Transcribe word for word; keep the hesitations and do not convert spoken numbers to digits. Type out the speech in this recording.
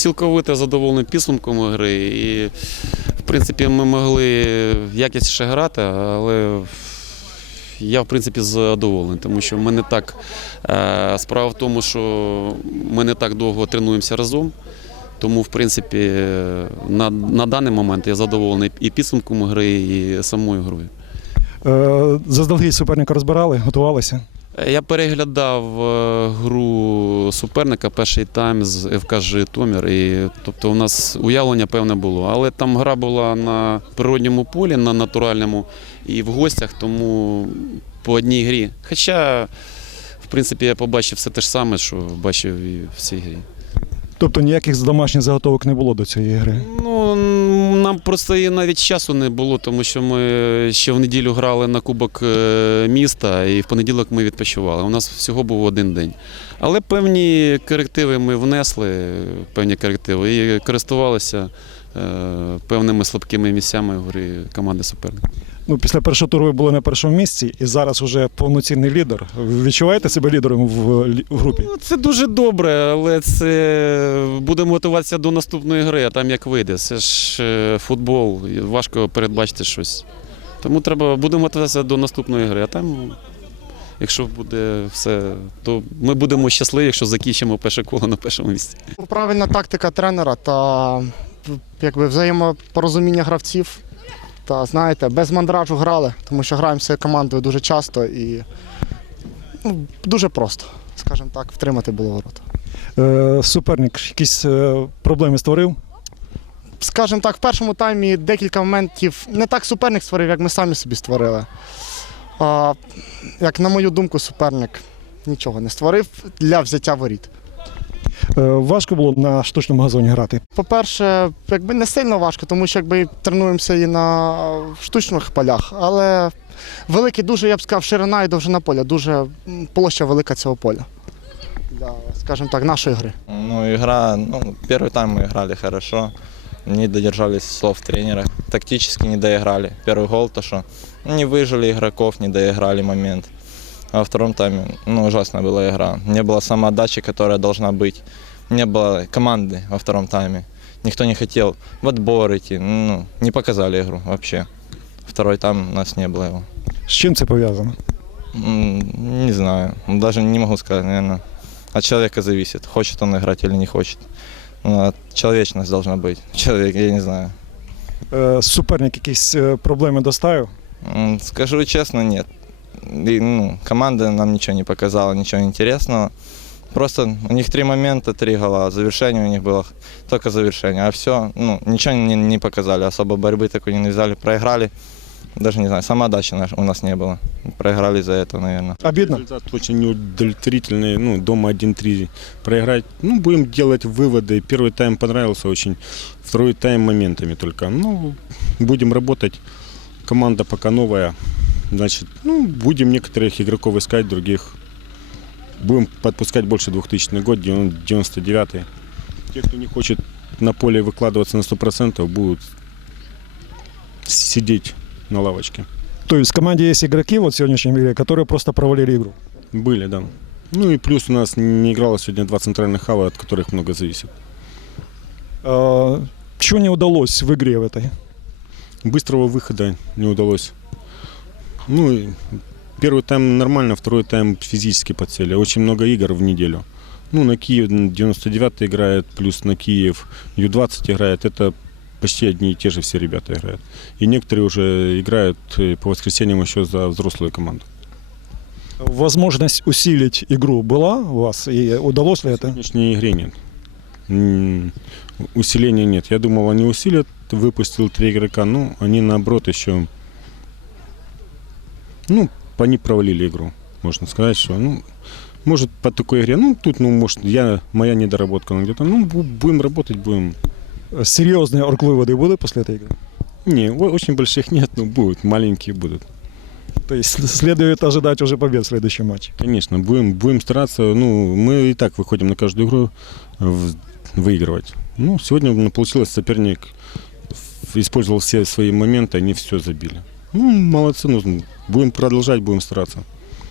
цілковито задоволений підсумком гри. І, в принципі, ми могли якісніше грати, але я, в принципі, задоволений, тому що ми не так, справа в тому, що ми не так довго тренуємося разом. Тому, в принципі, на, на даний момент я задоволений і підсумком гри, і самою грою. Заздалегідь суперника розбирали, готувалися? Я переглядав гру суперника перший тайм з еф ка Житомир. І, тобто у нас уявлення певне було. Але там гра була на природньому полі, на натуральному і в гостях, тому по одній грі. Хоча, в принципі, я побачив все те ж саме, що бачив і в цій грі. Тобто ніяких домашніх заготовок не було до цієї гри? Ну, нам просто і навіть часу не було, тому що ми ще в неділю грали на Кубок міста, і в понеділок ми відпочивали. У нас всього був один день. Але певні корективи ми внесли, певні корективи, і користувалися певними слабкими місцями в грі команди суперника. Ну, після першого туру ви були на першому місці і зараз вже повноцінний лідер. Ви відчуваєте себе лідером в, в групі? Ну, це дуже добре, але це буде мотивація до наступної гри, а там як вийде. Це ж футбол, важко передбачити щось. Тому треба, буде мотивація до наступної гри, а там, якщо буде все, то ми будемо щасливі, якщо закінчимо перше коло на першому місці. Правильна тактика тренера та якби взаємопорозуміння гравців. Та, знаєте, без мандражу грали, тому що граємо всією командою дуже часто і ну, дуже просто, скажімо так, втримати було ворота. Е, суперник якісь е, проблеми створив? Скажімо так, в першому таймі декілька моментів не так суперник створив, як ми самі собі створили. А, як на мою думку, суперник нічого не створив для взяття воріт. Е, важко було на штучному газоні грати? По-перше, якби не сильно важко, тому що якби тренуємося і на штучних полях, але великий дуже, я б сказав, ширина і довжина поля, дуже площа велика цього поля для, скажімо так, нашої гри. Ну, игра, ну, первый тайм мы играли хорошо, не додержались слов тренера, тактически не доиграли. Первый гол, то что не выжили игроков, не доиграли момент. А во втором тайме, ну, ужасная была игра. Не было самоотдачи, которая должна быть. Не было команды во втором тайме. Никто не хотел в отбор идти. Ну, не показали игру вообще. Второй тайм у нас не было его. З чим це пов'язано? Не знаю. Даже не могу сказать, наверное. От человека зависит, хочет он играть или не хочет. Ну, человечность должна быть. Человек, я не знаю. Е, суперник якісь е, проблеми доставив? Скажу честно, нет. И, ну, команда нам ничего не показала, ничего интересного. Просто у них три момента, три гола. Завершение у них было только завершение. А все, ну, ничего не, не показали. Особо борьбы такой не навязали. Проиграли. Даже не знаю, самоотдачи у нас не было. Проиграли из-за этого, наверное. Обидно? Результат очень неудовлетворительный. Ну, дома один-три проиграть. Ну, будем делать выводы. Первый тайм понравился очень. Второй тайм моментами только. Ну, будем работать. Команда пока новая. Значит, ну, будем некоторых игроков искать, других. Будем подпускать больше двухтысячный год, девяносто девятый. Те, кто не хочет на поле выкладываться на сто процентов, будут сидеть на лавочке. То есть в команде есть игроки вот в сегодняшней игре, которые просто провалили игру? Были, да. Ну и плюс у нас не играло сегодня два центральных хава, от которых много зависит. А, что не удалось в игре в этой? Быстрого выхода не удалось. Ну, и первый тайм нормально, второй тайм физически подсели. Очень много игр в неделю. Ну, на Киев девяносто девятый играет, плюс на Киев ю двадцать играет. Это почти одни и те же все ребята играют. И некоторые уже играют по воскресеньям еще за взрослую команду. Возможность усилить игру была у вас? И удалось ли это? В сегодняшней игре нет. Усиления нет. Я думал, они усилят. Выпустил три игрока. Ну, они наоборот еще... Ну, они провалили игру, можно сказать, что, ну, может, по такой игре, ну, тут, ну, может, я, моя недоработка, ну, где-то, ну, будем работать, будем. Серьезные орг-выводы были после этой игры? Не, очень больших нет, но будут, маленькие будут. То есть следует ожидать уже побед в следующем матче? Конечно, будем, будем стараться, ну, мы и так выходим на каждую игру в, выигрывать. Ну, сегодня получилось, соперник использовал все свои моменты, они все забили. Ну, молодцы, нужно. Будем продолжать, будем стараться.